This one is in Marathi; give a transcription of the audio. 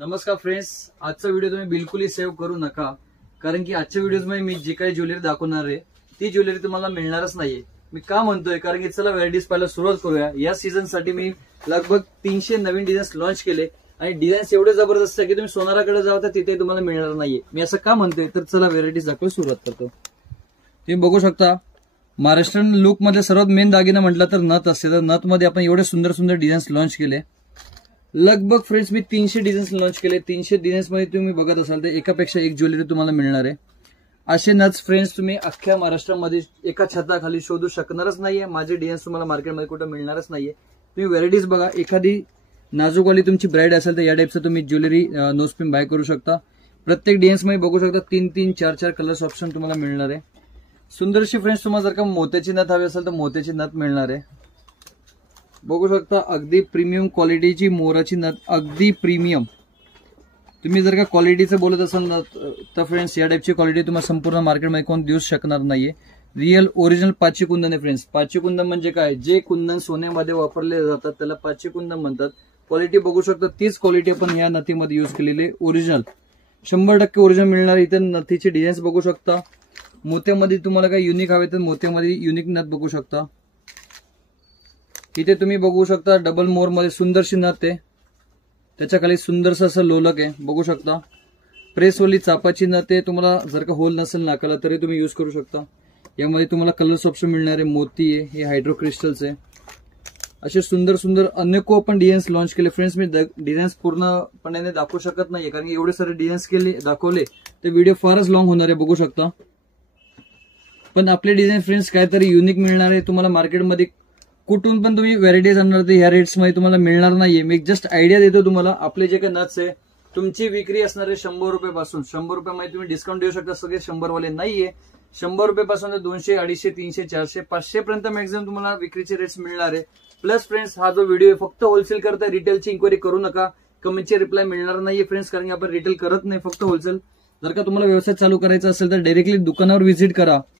नमस्कार फ्रेंड्स, आजचा व्हिडिओ तुम्ही बिलकुलही सेव्ह करू नका, कारण की आजच्या व्हिडिओमध्ये मी जी काही ज्वेलरी दाखवणार आहे ती ज्वेलरी तुम्हाला मिळणारच नाहीये. मी का म्हणतोय, कारण की चला व्हरायटीज पाहायला सुरुवात करूया. या सीझन साठी मी लगभग 300 नवीन डिझाईन्स लॉन्च केले आणि डिझाईन्स एवढे जबरदस्त आहे की तुम्ही सोनाराकडे जावा तर तिथे तुम्हाला मिळणार नाहीये. मी असं का म्हणतोय, तर चला व्हरायटीज दाखवायला सुरुवात करतो. तुम्ही बघू शकता, महाराष्ट्रीयन लुक मध्ये सर्वात मेन दागिना म्हटलं तर नथ असते. तर नथ मध्ये आपण एवढे सुंदर सुंदर डिझाईन्स लॉन्च केले. लगभग फ्रेंड्स मी 300 डिझाईन्स लॉन्च केले. 300 डिझाईन्स मध्ये तुम्ही बघत असाल तर एकापेक्षा एक ज्वेलरी तुम्हाला मिळणार आहे. असे नथ फ्रेंड्स तुम्ही अख्ख्या महाराष्ट्रामध्ये एका छताखाली शोधू शकणारच नाहीये. माझे डिझाईन्स तुम्हाला मार्केटमध्ये कुठे मिळणारच नाहीये. तुम्ही व्हरायटीज बघा, एखादी नाजूकवाली तुमची ब्राईड असेल तर या टाईपचं तुम्ही ज्वेलरी नोस्पिन बाय करू शकता. प्रत्येक डिझाईन्स मध्ये बघू शकता 3-3, 4-4 कलर्स ऑप्शन तुम्हाला मिळणार आहे. सुंदरशी फ्रेंड्स, तुम्हाला जर का मोत्याची नथ हवी असेल तर मोत्याची नथ मिळणार आहे. बघू शकता, अगदी प्रीमियम क्वालिटीची मोराची नथ, अगदी प्रीमियम. तुम्ही जर का क्वालिटीचं बोलत असाल ना तर फ्रेंड्स या टाईपची क्वालिटी तुम्हाला संपूर्ण मार्केटमध्ये कोण देऊ शकणार नाहीये. रिअल ओरिजिनल पाची कुंदन आहे फ्रेंड्स. पाची कुंदन म्हणजे काय, जे कुंदन सोन्यामध्ये वापरले जातात त्याला पाची कुंदन म्हणतात. क्वालिटी बघू शकता, तीच क्वालिटी आपण या नथीमध्ये युज केलेली आहे. ओरिजिनल 100% ओरिजिनल मिळणार. इथे नथीचे डिझाईन्स बघू शकता. मोत्यामध्ये तुम्हाला काय युनिक हवे तर मोत्यामध्ये युनिक नथ बघू शकता. इथे तुम्ही बघू शकता डबल मोर मध्ये सुंदरशी नथ आहे. त्याच्या खाली सुंदरसं असं लोलक आहे, बघू शकता. प्रेसवाली चापाची नथ आहे. तुम्हाला जर का होल नसेल नाकाला तरी तुम्ही युज करू शकता. यामध्ये तुम्हाला कलर्स ऑप्शन मिळणार आहे. मोती आहे, हे हायड्रो क्रिस्टल्स आहे. असे सुंदर सुंदर अनेको आपण डिझाईन्स लॉन्च केले फ्रेंड्स. मी डिझाईन्स पूर्णपणे दाखवू शकत नाही, कारण की एवढे सारे डिझाईन्स दाखवले ते व्हिडिओ फारच लॉंग होणार आहे, बघू शकता. पण आपले डिझाईन फ्रेंड्स काहीतरी युनिक मिळणार आहे. तुम्हाला मार्केटमध्ये कुठून पण तुम्ही व्हरायटीज आणणार तर ह्या रेट्स मध्ये तुम्हाला मिळणार नाहीये. मी जस्ट आयडिया देतो तुम्हाला. आपले जे काही नथ्स आहे तुमची विक्री असणार आहे 100 रुपयापासून. 100 रुपयामध्ये तुम्ही डिस्काउंट देऊ शकता. सगळे 100 वाले नाहीये. 100 रुपयापासून 200, 250, 300, 400, 500 पर्यंत मॅक्झिमम तुम्हाला विक्रीचे रेट्स मिळणार आहे. प्लस फ्रेंड्स, हा जो व्हिडिओ फक्त होलसेल करता, रिटेलची इन्क्वायरी करू नका. कमेंटचे रिप्लाय मिळणार नाहीये फ्रेंड्स, कारण की आपण रिटेल करत नाही, फक्त होलसेल. जर का तुम्हाला व्यवसाय चालू करायचा असेल तर डायरेक्टली दुकानावर व्हिजिट करा.